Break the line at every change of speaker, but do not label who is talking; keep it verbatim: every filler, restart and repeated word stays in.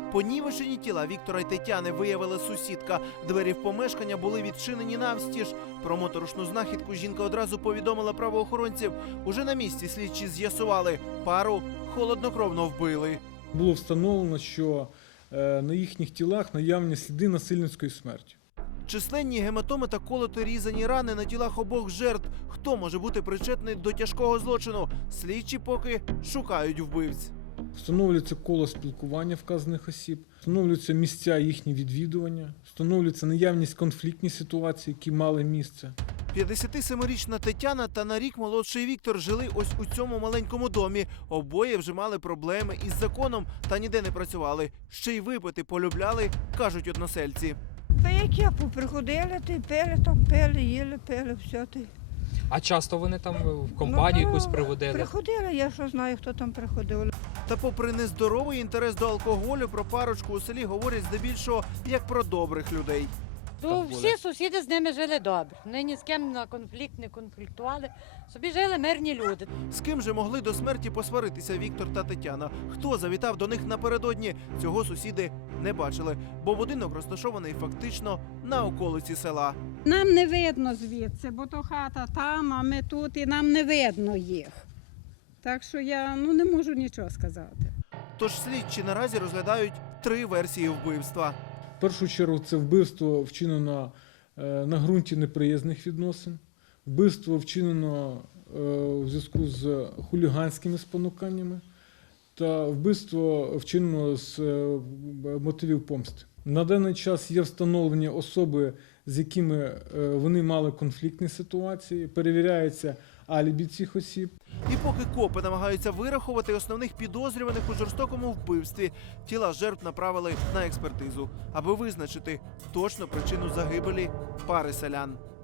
Понівечені тіла Віктора й Тетяни виявила сусідка. Двері в помешкання були відчинені навстіж. Про моторошну знахідку жінка одразу повідомила правоохоронців. Уже на місці слідчі з'ясували – пару холоднокровно вбили.
Було встановлено, що на їхніх тілах наявні сліди насильницької смерті.
Численні гематоми та колоти різані рани на тілах обох жертв. Хто може бути причетний до тяжкого злочину? Слідчі поки шукають вбивць.
Встановлюється коло спілкування вказаних осіб, встановлюються місця їхні відвідування, встановлюється наявність конфліктних ситуацій, які мали місце.
п'ятдесятисемирічна Тетяна та на рік молодший Віктор жили ось у цьому маленькому домі. Обоє вже мали проблеми із законом та ніде не працювали. Ще й випити полюбляли, кажуть односельці.
Та як я поприходили, ти пили, там пили, їли, пили, все ти.
А часто вони там в компанію
Ну,
якусь приводили?
Приходили, я що знаю, хто там приходив.
Та попри нездоровий інтерес до алкоголю, про парочку у селі говорять здебільшого як про добрих людей.
То всі сусіди з ними жили добре. Вони ні з ким на конфлікт не конфліктували. Собі жили мирні люди.
З ким же могли до смерті посваритися Віктор та Тетяна? Хто завітав до них напередодні? Цього сусіди не бачили, бо будинок розташований фактично на околиці села.
Нам не видно звідси, бо то хата там, а ми тут, і нам не видно їх. Так що я ну, не можу нічого сказати.
Тож слідчі наразі розглядають три версії вбивства.
В першу чергу це вбивство вчинено на ґрунті неприязних відносин, вбивство вчинено в зв'язку з хуліганськими спонуканнями та вбивство вчинено з мотивів помсти. На даний час є встановлені особи, з якими вони мали конфліктні ситуації, перевіряється алібі цих осіб.
І поки копи намагаються вирахувати основних підозрюваних у жорстокому вбивстві, тіла жертв направили на експертизу, аби визначити точну причину загибелі пари селян.